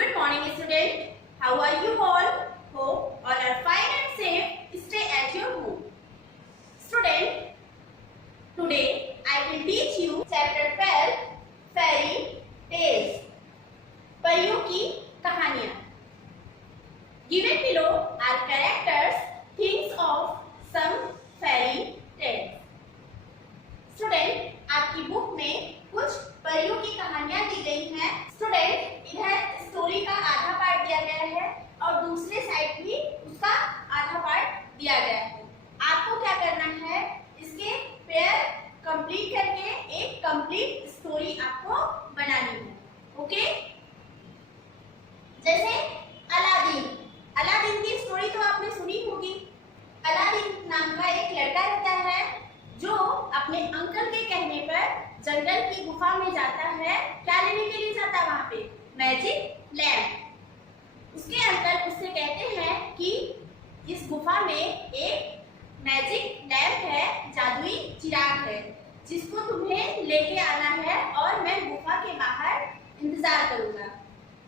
Good morning, student. How are you all? Hope all are fine and safe. Stay at your home. Student, today I will teach you chapter 12, Fairy Tales. परियों की कहानियाँ. Given below are characters, things of some fairy tales. Student, आपकी book में कुछ परियों की कहानियां दी गई हैं. स्टूडेंट, इधर स्टोरी का आधा पार्ट दिया गया है और दूसरे साइड भी उसका आधा पार्ट दिया गया है. आपको क्या करना है, इसके पेयर कंप्लीट करके एक कंप्लीट स्टोरी आपको बनानी है. ओके? जैसे अलादीन की स्टोरी तो आपने सुनी होगी. अलादीन नाम का एक लड़का रहता है जो अपने अंकल के कहने पर जंगल की गुफा में जाता है. क्या लेने के लिए जाता है वहां पे? Magic lamp. उसके अंकल उससे कहते हैं कि इस गुफा में एक मैजिक लैम्प है, जादुई चिराग है, जिसको तुम्हें लेके आना है और मैं गुफा के बाहर इंतजार करूंगा.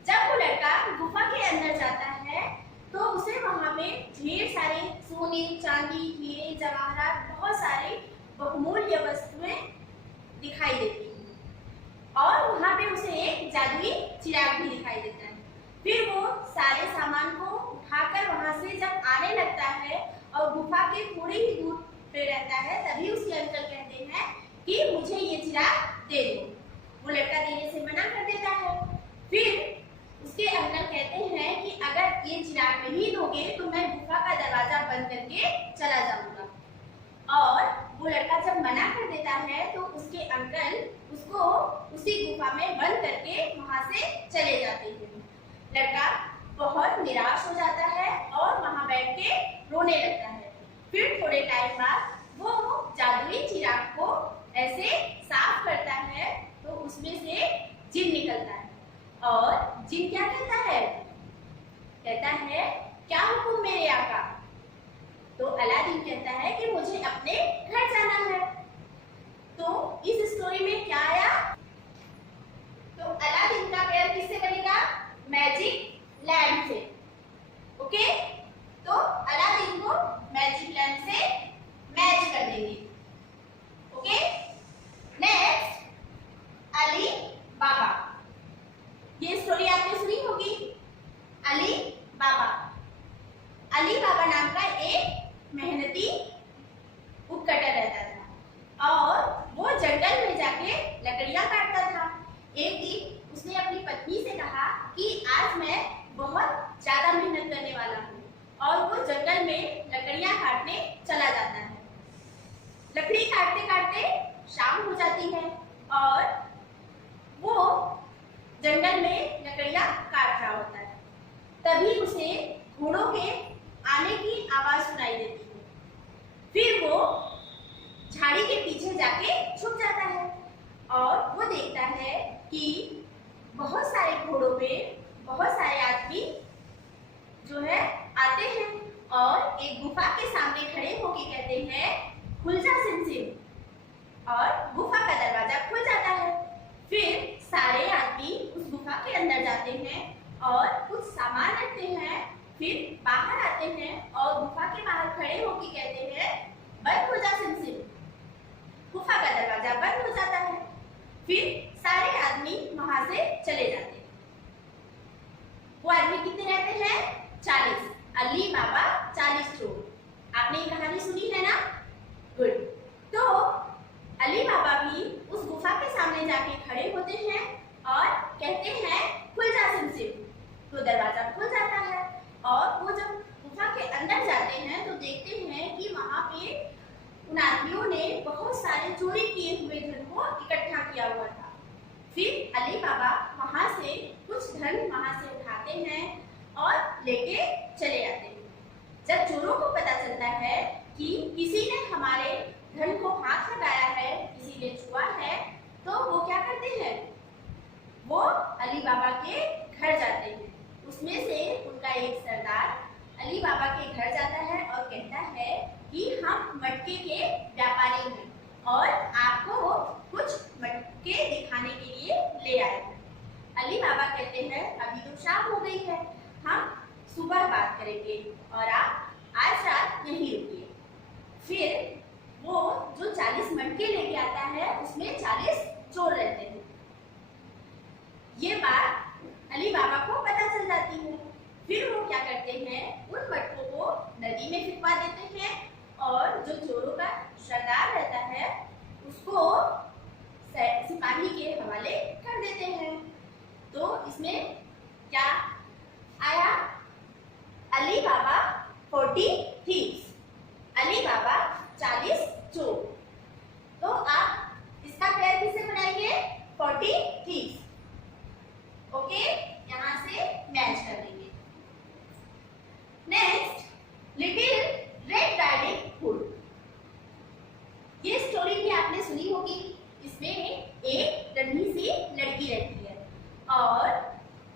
जब वो लड़का गुफा के अंदर जाता है तो उसे वहां पे ढेर सारे सोने, चांदी, हीरे, जवाहरात, बहुत सारी बहुमूल्य वस्तुएं दिखाई देती हैं और वहां पे उसे एक जादुई चिराग भी दिखाई देता है. फिर वो सारे सामान को उठाकर वहां से जब आने लगता है और गुफा के थोड़ी ही दूर पे रहता है, तभी उसके अंकल कहते हैं कि मुझे ये चिराग दे दो. वो लड़का देने से मना कर देता है. फिर उसके अंकल कहते हैं कि अगर ये चिराग नहीं दोगे तो मैं गुफा का दरवाजा बंद करके चला जाऊंगा. और वो लड़का जब मना कर देता है तो उसके अंकल उसको उसी गुफा में बंद करके वहां से चले जाते हैं. लड़का बहुत निराश हो जाता है और वहां बैठ के रोने लगता है. फिर थोड़े टाइम बाद वो जादुई चिराग को ऐसे साफ करता है तो उसमें से जिन निकलता है. और जिन क्या कहता है? कहता है, क्या हुक्म मेरे आका? तो अलादीन कहता है कि मुझे अपने घर जाना है. तो इस स्टोरी में क्या आया? तो अलादीन का पेयर किससे बनेगा? मैजिक लैम्प से. ओके? तो अलादीन को मैजिक लैम्प से मैच कर देंगे. ओके? नेक्स्ट, अली बाबा. ये स्टोरी आपने सुनी होगी. अली बाबा. अली बाबा नाम का एक मेहनती उपकटर रहता था और वो जंगल में जाके लकड़ियां काटता था. एक दिन उसने अपनी पत्नी से कहा कि आज मैं बहुत ज्यादा मेहनत करने वाला हूँ, और वो जंगल में लकड़ियां काटने चला जाता है. लकड़ी काटते काटते शाम हो जाती है और वो जंगल में लकड़ियां काट रहा होता है. तभी उसे घोड़ों के आने की आवाज सुनाई देती है. फिर वो झाड़ी के पीछे जाके छुप जाता है और वो देखता है कि बहुत सारे घोड़ों पे बहुत सारे आदमी जो है आते हैं और एक गुफा के सामने खड़े होके कहते हैं, खुल जा सिमसिम. और गुफा का दरवाजा खुल जाता है. फिर सारे आदमी उस गुफा के अंदर जाते हैं और कुछ सामान रखते हैं. फिर बाहर आते हैं और गुफा के बाहर खड़े होकर कहते हैं, बंद हो जा सिमसिम. गुफा का दरवाजा बंद हो जाता है. फिर सारे आदमी वहां से चले जाते हैं. वो आदमी कितने रहते हैं? 40. अली बाबा 40 चोर. आपने ये कहानी सुनी है ना? गुड. तो अली बाबा भी उस गुफा के सामने जाके खड़े होते हैं और कहते हैं, खुल जा सिमसिम. तो दरवाजा खुल जाता है और वो जब गुफा के अंदर जाते हैं तो देखते हैं कि वहां पे उन आदमियों ने बहुत सारे चोरी किए हुए धन को इकट्ठा किया हुआ था. फिर अली बाबा वहां से कुछ धन वहां से उठाते हैं और लेके चले आते हैं. जब चोरों को पता चलता है कि किसी ने हमारे धन को हाथ लगाया है, किसी ने छुआ है, तो वो क्या करते हैं? वो अली बाबा के घर जाते हैं. उसमें से उनका एक सरदार अली बाबा के घर जाता है और कहता है कि हम मटके के व्यापारी हैं और आपको कुछ मटके दिखाने के लिए ले आए हैं. अली बाबा कहते हैं, अभी तो शाम चोर रहते हैं। ये बात अली बाबा को पता चल जाती है। फिर वो क्या करते हैं, उन मटकों को नदी में फिंकवा देते हैं और जो चोरों का सरदार रहता है उसको सिपाही के हवाले कर देते हैं। तो इसमें क्या आया, अली बाबा 40 थीव्स, अली बाबा 40 चोर। तो आप इसका पेयर किससे बनाएंगे, 40 थीव्स। ओके, यहां से मैच कर देंगे। Next, little red riding hood. ये स्टोरी भी आपने सुनी होगी। इसमें एक नन्ही सी लड़की रहती है और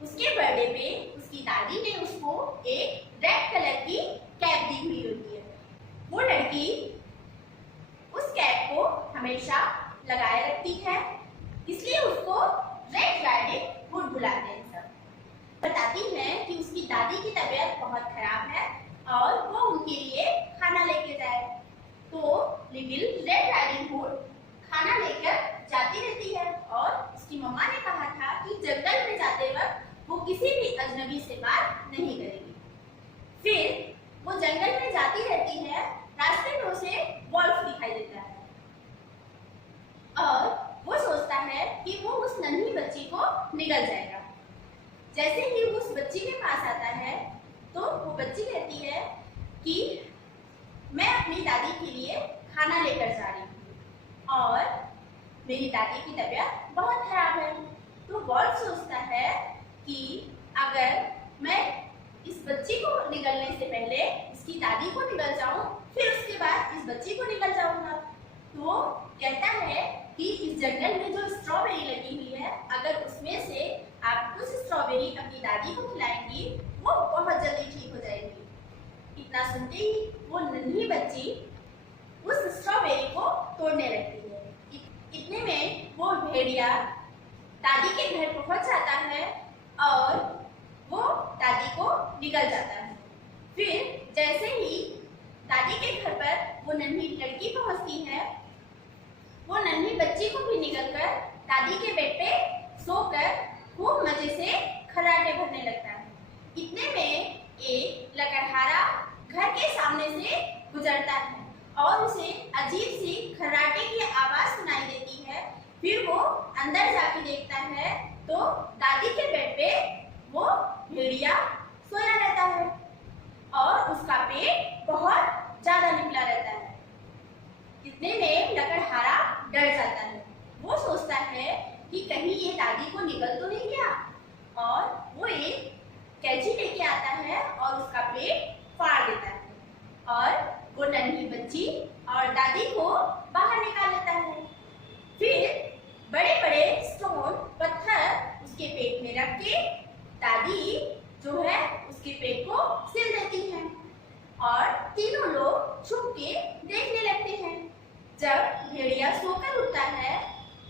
उसके बर्थडे पे उसकी दादी ने उसको एक रेड कलर की कैप दी हुई होती है। वो लड़की उस कैप को हमेशा लगाए रखती है, इसलिए उसको रेड राइडिंग हुड बुलाते हैं सब। बताती है कि उसकी दादी की तबीयत बहुत खराब है और वो उनके लिए खाना लेके जाए। तो लिटिल रेड राइडिंग हुड खाना लेकर जाती रहती है और उसकी मम्मा ने कहा था कि जंगल में जाते वक्त वो किसी भी अजनबी से बात नहीं करेगी। फिर वो जंगल में जाती रहती है, रास्ते में उसे वॉल्फ दिखाई देता है और वो सोचता है कि वो उस नन्ही बच्ची को निगल जाएगा। जैसे ही उस बच्ची के पास आता है तो वो बच्ची कहती है कि मैं अपनी दादी के लिए खाना लेकर जा रही हूँ और मेरी दादी की तबीयत बहुत खराब है। तो वॉल्फ सोचता है कि अगर मैं इस बच्ची को निगलने से पहले इसकी दादी को निगल जाऊं, फिर उसके बाद इस बच्ची को निगल जाऊंगा। तो कहता है कि इस जंगल में जो स्ट्रॉबेरी लगी हुई है, अगर उसमें से आप कुछ स्ट्रॉबेरी अपनी दादी को खिलाएंगी, वो बहुत जल्दी ठीक हो जाएगी। इतना सुनते ही वो नन्ही बच्ची उस स्ट्रॉबेरी को तोड़ने लगती है। इतने में वो भेड़िया दादी के घर पहुंच जाता है और वो दादी को निगल जाता है। फिर जैसे ही दादी के घर पर वो नन्ही लड़की पहुंचती है, वो नन्ही बच्ची को भी निगलकर दादी के बेड पे सोकर खूब मजे से खर्राटे भरने लगता है। इतने में एक लकड़हारा घर के सामने से गुजरता है और उसे अजीब सी खर्राटे की आवाज सुनाई देती है। फिर वो अंदर जाके देखता है तो दादी के बेड पे वो भेड़िया सोया रहता है और उसका पेट बहुत ज्यादा निकला रहता है। इतने में लकड़हारा डर जाता है। वो सोचता है कि कहीं ये दादी को निगल तो नहीं गया, और वो एक कैंची लेके आता है और उसका पेट फाड़ देता है और वो नन्ही बच्ची और दादी को बाहर निकाल लेता है। फिर बड़े बड़े स्टोन पत्थर उसके पेट में रख के दादी जो है उसके पेट को सिल देती है और तीनों लोग छुप के देखने लगते हैं। जब भेड़िया सोकर उठता है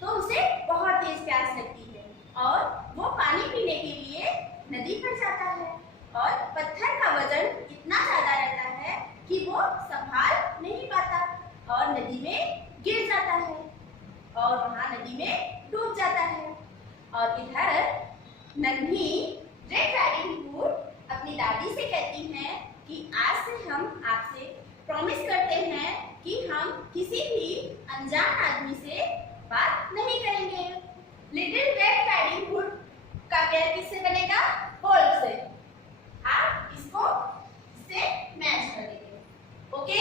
तो उसे बहुत तेज प्यास लगती है और वो पानी पीने के लिए नदी पर जाता है और पत्थर का वजन इतना ज्यादा रहता है कि वो संभाल नहीं पाता और नदी में गिर जाता है और वहां नदी में डूब जाता है। और इधर नन्ही रेड राइडिंग हुड अपनी दादी से कहती हैं कि आज से हम आपसे प्रॉमिस करते हैं कि हम किसी भी अनजान आदमी से बात नहीं करेंगे। लिटिल रेड राइडिंग हुड का पेयर किससे बनेगा, वोल्फ से। आप इसको इससे मैच करेंगे। Okay,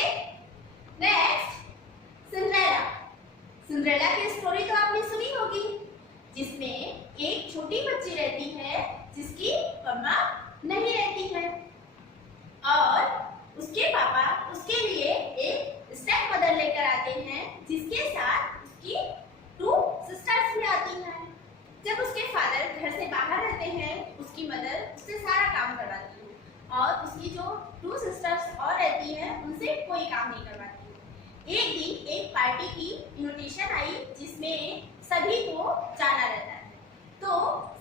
next Cinderella. सिंड्रेला की स्टोरी तो आपने सुनी होगी, जिसमें एक छोटी बच्ची रहती है जिसकी मम्मा नहीं रहती है और उसके पापा उसके लिए एक स्टेप मदर लेकर आते हैं जिसके साथ उसकी 2 सिस्टर्स भी आती हैं। जब उसके फादर घर से बाहर रहते हैं, उसकी मदर उससे सारा काम करवाती है और उसकी जो 2 सिस्टर्स और रहती हैं उनसे कोई काम नहीं करवाती है। एक दिन एक पार्टी की इनविटेशन आई जिसमें सभी को जाना रहता है। तो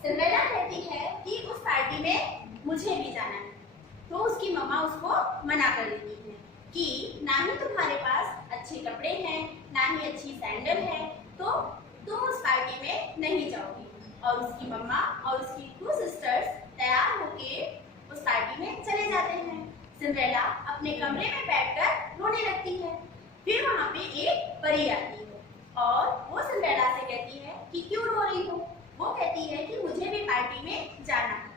सिंड्रेला कहती है कि उस पार्टी में मुझे भी जाना है। तो उसकी मम्मा उसको मना कर देती है कि ना ही तुम्हारे पास अच्छे कपड़े हैं, ना ही अच्छी सैंडल है, तो तुम उस पार्टी नहीं जाऊंगी। और उसकी मम्मा और उसकी 2 सिस्टर्स तैयार होके उस पार्टी में चले जाते हैं। सिंड्रेला अपने कमरे में बैठकर रोने लगती है। फिर वहाँ पे एक परी आती है और वो सिंड्रेला से कहती है कि क्यों रो रही हो। वो कहती है कि मुझे भी पार्टी में जाना है,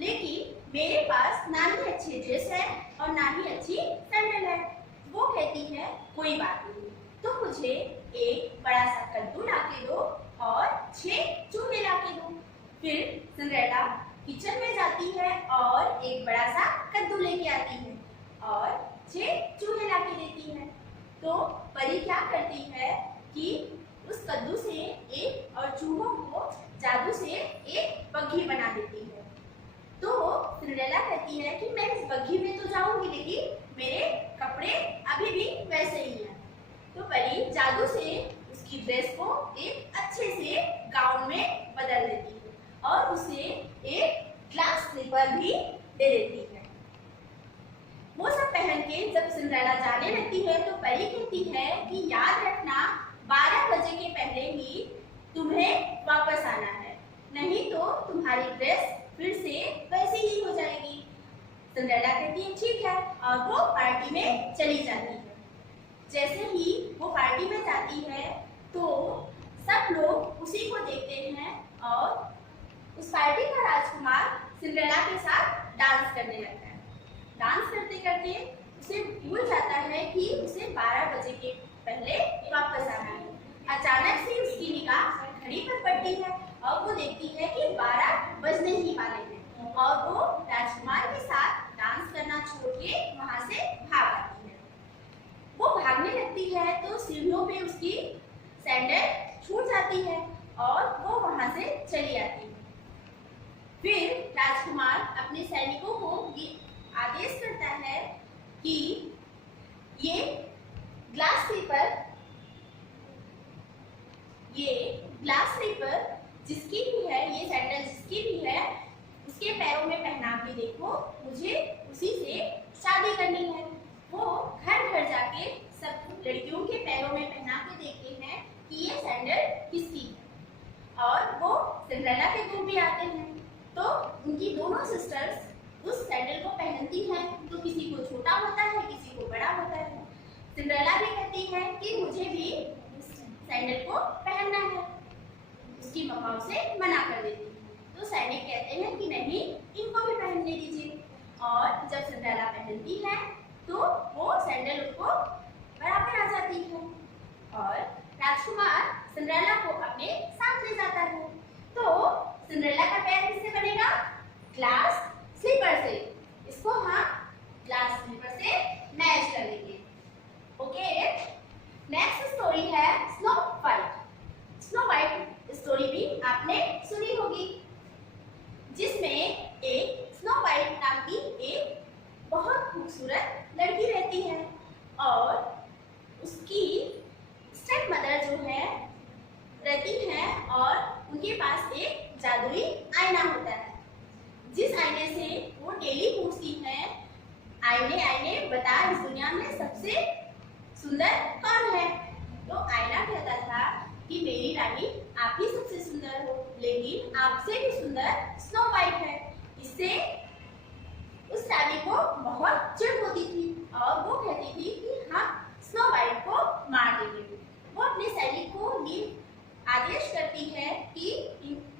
लेकिन मेरे पास ना ही अच्छी ड्रेस है और ना ही अच्छी सैंडल है। वो कहती है कोई बात नहीं, तुम मुझे एक बड़ा सा कद्दू ला के दो और 6 चूहे ला के दो। फिर सिंड्रेला किचन में जाती है और एक बड़ा सा कद्दू लेके आती है और 6 चूहे ला के देती है। तो परी क्या करती है कि उस कद्दू से एक और चूहों को जादू से एक बग्घी बना देती है। तो सिंड्रेला कहती है कि मैं इस बग्घी में तो जाऊंगी, लेकिन मेरे कपड़े अभी भी वैसे ही हैं। तो परी जादू से उसकी ड्रेस को एक अच्छे से गाउन में बदल देती है और उसे एक ग्लास स्लीपर भी दे देती है। वो सब पहन के जब सिंड्रेला जाने लगती है तो परी कहती है कि याद रखना 12 बजे के पहले ही तुम्हें वापस आना है, नहीं तो तुम्हारी ड्रेस फिर से वैसी ही हो जाएगी। सिंड्रेला कहती है ठीक है और वो पार्टी में चली जाती है। जैसे ही वो पार्टी में जाती है तो सब लोग उसी को देखते हैं और उस पार्टी का राजकुमार सिंड्रेला के साथ डांस करने लगता है। डांस करते करते उसे भूल जाता है कि उसे 12 बजे के पहले वापस आना है। अचानक से उसकी निगाह घड़ी पर पड़ती है और वो देखती है कि 12 बजने ही वाले हैं और वो राजकुमार के साथ डांस करना छोड़ के वहां से भाग आती है। वो भागने लगती है तो सीढ़ियों पे उसकी सैंडल छूट जाती है और वो वहां से चली आती है। फिर राजकुमार अपने सैनिकों को ये आदेश करता है कि ये ग्लास स्लीपर जिसकी भी है, ये सैंडल जिसकी भी है, उसके पैरों में पहना के देखो, मुझे उसी से शादी करनी है। वो घर घर जाके सब लड़कियों के पैरों में पहना के देखते हैं कि ये सैंडल किसकी है और वो सिंड्रेला के घर भी आते हैं। तो उनकी दोनों सिस्टर्स उस सैंडल को पहनती हैं, तो किसी को छोटा होता है, किसी को बड़ा होता है। सिंड्रेला भी कहती है कि मुझे भी उस सैंडल को पहनना है। उसकी मम्मा उसे मना कर देती है। तो सैनिक कहते हैं कि नहीं, इनको भी पहनने दीजिए। और जब सिंड्रेला पहनती है तो वो सैंडल उसको बराबर आ जाती है और राजकुमार सिंड्रेला को अपने साथ ले जाता है। तो सिंड्रेला का पैर किससे बनेगा? ग्लास स्लीपर से। इसको हम ग्लास स्लीपर से मैच कर लेंगे। ओके, नेक्स्ट स्टोरी है snow white. Snow white story भी आपने सुनी होगी, जिसमें एक स्नो वाइट नाम की एक बहुत खूबसूरत लड़की रहती है और उसकी स्टेप मदर जो है रहती है और उनके पास एक जादुई आईना होता है, जिस आईने से वो डेली पूछती है, आईने आईने बता इस दुनिया में सबसे सुंदर कौन है। तो आईना कहता था कि मेरी रानी आप ही सबसे सुंदर हो, लेकिन आपसे भी सुंदर स्नो वाइट है। इससे उस रानी को बहुत चिढ़ होती थी और वो कहती थी कि हम स्नो वाइट को मार देंगे। वो अपने सैनिक को ये आदेश करती है कि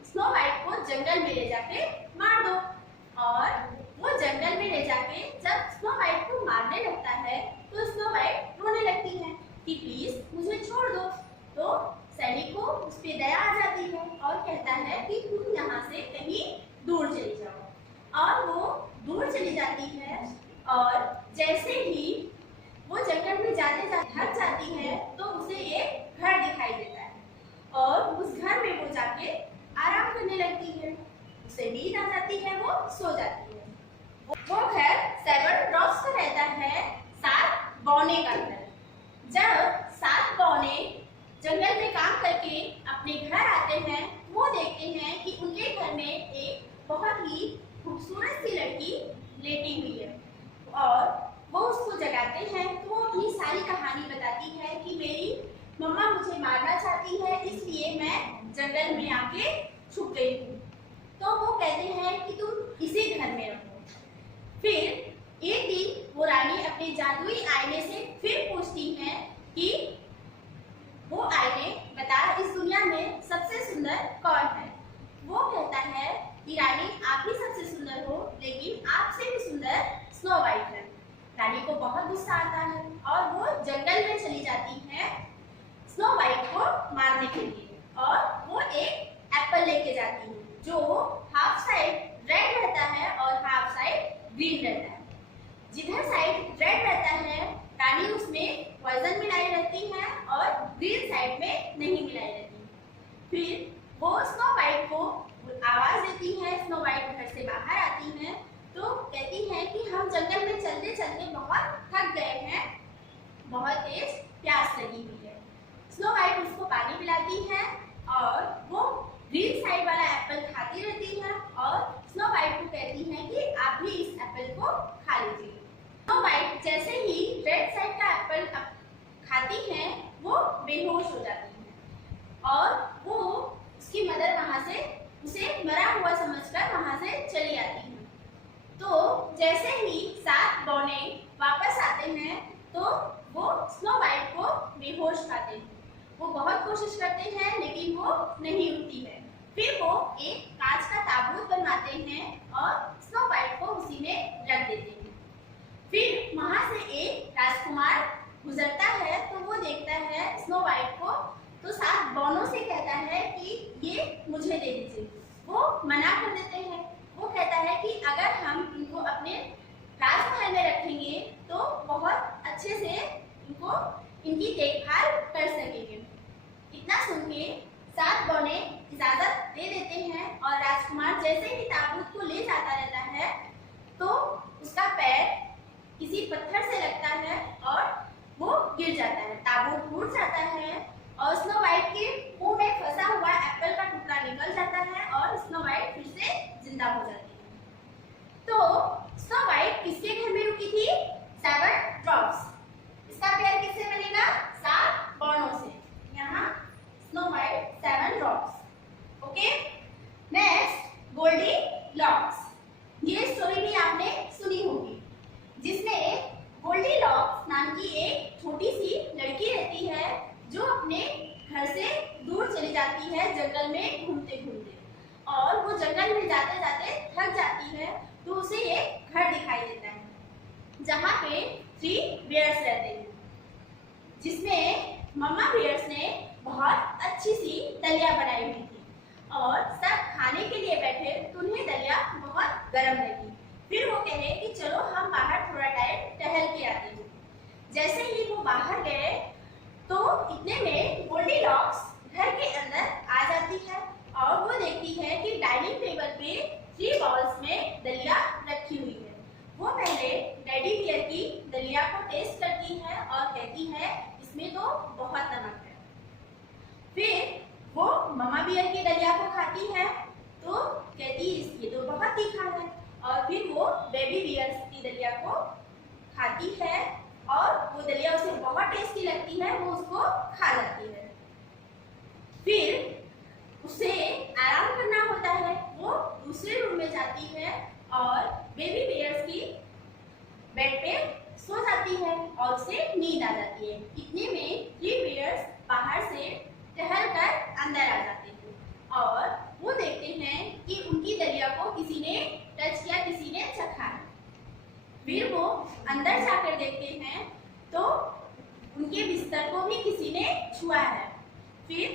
स्नो वाइट को जंगल में ले जाके मार दो। और वो जंगल में ले जाके जब स्नो वाइट को मारने लगता है तो स्नो वाइट रोने लगती है कि प्लीज मुझे छोड़ दो। तो सैनिक को उस पर दया आ जाती है और कहता है कि तुम यहाँ से कहीं दूर चली जाओ। और वो दूर चली जाती है और जैसे ही वो जंगल में जाते जाते थक जाती है तो उसे एक घर दिखाई देता है और उस घर में वो जाके आराम करने लगती है। उसे नींद आ जाती है, वो सो जाती है। वो घर 7 ड्रॉप्स का रहता है, 7 बौने का घर। जब 7 बौने जंगल में काम करके अपने घर आते हैं, वो देखते हैं कि उनके घर में एक बहुत ही खूबसूरत सी लड़की लेटी हुई है और वो उसको जगाते हैं। तो वो अपनी सारी कहानी बताती है कि मेरी मम्मा मुझे मारना चाहती है, इसलिए मैं मैं जंगल में आके छुप गई हूँ। तो वो कहते हैं कि तुम इसी घर में रहो। फिर एक दिन वो रानी अपने जादुई आईने से फिर पूछती है कि वो आईने बता इस दुनिया में सबसे सुंदर कौन है। वो कहता है कि रानी आप ही सबसे सुंदर हो, लेकिन आपसे भी सुंदर स्नो वाइट है। रानी को बहुत गुस्सा आता है और वो जंगल में चली जाती है स्नो वाइट को मारने के लिए, और वो एक एप्पल लेके जाती है जो हाफ साइड रेड रहता है और हाफ साइड ग्रीन रहता है। जिधर साइड रेड रहता है रानी उसमें पॉइजन मिलाई रहती है और ग्रीन साइड में नहीं मिलाई रहती। फिर वो स्नो वाइट को आवाज देती है। स्नो वाइट घर से बाहर आती है तो कहती है कि हम जंगल में चलते चलते बहुत थक गए हैं, बहुत तेज प्यास लगी हुई है। स्नो वाइट उसको पानी पिलाती है और वो ग्रीन साइड वाला एप्पल खाती रहती है और स्नो वाइट को कहती है कि आप भी इस एप्पल को खा लीजिए। स्नो वाइट जैसे ही रेड साइड का एप्पल खाती है वो बेहोश हो जाती है और वो उसकी मदर वहां से उसे मरा हुआ समझकर वहां से चली आती है। तो जैसे ही 7 बौने वापस आते हैं तो वो स्नो वाइट को बेहोश पाते हैं। वो बहुत कोशिश करते हैं लेकिन वो नहीं उठती है। फिर वो एक कांच का ताबूत बनवाते हैं और स्नो वाइट को उसी में रख देते हैं। फिर वहां से एक राजकुमार गुजरता है तो वो देखता है स्नो वाइट को, तो 7 बौनों से कहता है कि ये मुझे दे दीजिए। वो मना कर देते हैं। वो कहता है कि अगर हम इनको अपने राजमहल में रखेंगे तो बहुत अच्छे से इनकी देखभाल कर सकेंगे। इतना सुन के 7 बौने इजाजत दे देते हैं और राजकुमार जैसे ही ताबूत को ले जाता रहता है तो उसका पैर किसी पत्थर से लगता है और वो गिर जाता है। ताबूत टूट जाता है और स्नो वाइट के मुंह में फंसा हुआ एप्पल का टुकड़ा निकल जाता है और स्नो वाइट फिर से जिंदा हो जाती है। तो स्नो वाइट किसके घर में रुकी थी? 7 ड्रॉप्स। इसका पेयर किससे बनेगा? 7 बौनों से। यहाँ snow white 7 drops. Okay, next Goldilocks. ये स्टोरी भी आपने सुनी होगी जिसमें गोल्डी लॉक्स नाम की एक छोटी सी लड़की रहती है जो अपने घर से दूर चली जाती है जंगल में घूमते घूमते, और वो जंगल में जाते जाते थक जाती है तो उसे एक घर दिखाई देता है जहाँ पे 3 बियर्स रहते हैं, जिसमें मम्मा बियर्स ने बहुत अच्छी सी दलिया बनाई हुई थी और सब खाने के लिए बैठे तो उन्हें दलिया बहुत गर्म लगी। फिर वो कहे कि चलो हम बाहर थोड़ा टाइम टहल के आते हैं। जैसे ही वो बाहर गए तो इतने में गोल्डी लॉक्स घर के अंदर आ जाती है और वो देखती है कि डाइनिंग टेबल पे 3 बाउल्स में दलिया रखी हुई है। वो पहले डैडी बियर की दलिया को टेस्ट करती है और कहती है इसमें तो बहुत नमक है। फिर वो मम्मा बियर की दलिया को खाती है तो कहती ये तो बहुत तीखा है, और फिर वो बेबी बियर की दलिया को खाती है और वो दलिया उसे बहुत टेस्टी लगती है, वो उसको खा जाती है। फिर उसे आराम करना होता है, वो दूसरे रूम में जाती है और बेबी बियर्स की बेड पे सो जाती है और उसे नींद आ जाती है। इतने में 3 बियर्स बाहर से टहल कर अंदर आ जाते हैं और वो देखते हैं कि उनकी दलिया को किसी ने टच किया, किसी ने चखा है। फिर वो अंदर जाकर देखते हैं तो उनके बिस्तर को भी किसी ने छुआ है। फिर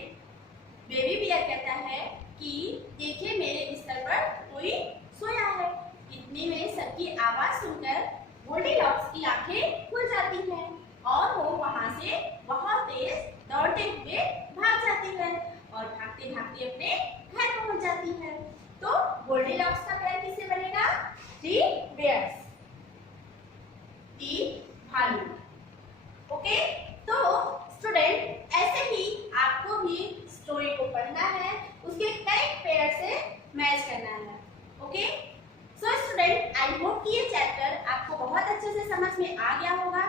बेबी बियर कहता है कि देखिए मेरे बिस्तर पर कोई सोया है। इतने में सबकी आवाज सुनकर गोल्डी लॉक्स की आंखें खुल जाती हैं और वो वहां से बहुत तेज दौड़ते हुए भाग जाती है और भागते भागते अपने घर पहुंच जाती है। तो गोल्डी लॉक्स का पेयर किससे बनेगा? 3 बियर्स, 3 भालू। ओके, तो स्टूडेंट ऐसे ही आपको भी स्टोरी को पढ़ना है, उसके करेक्ट पेयर से मैच करना है। Okay, so student I hope कि ये चैप्टर आपको बहुत अच्छे से समझ में आ गया होगा।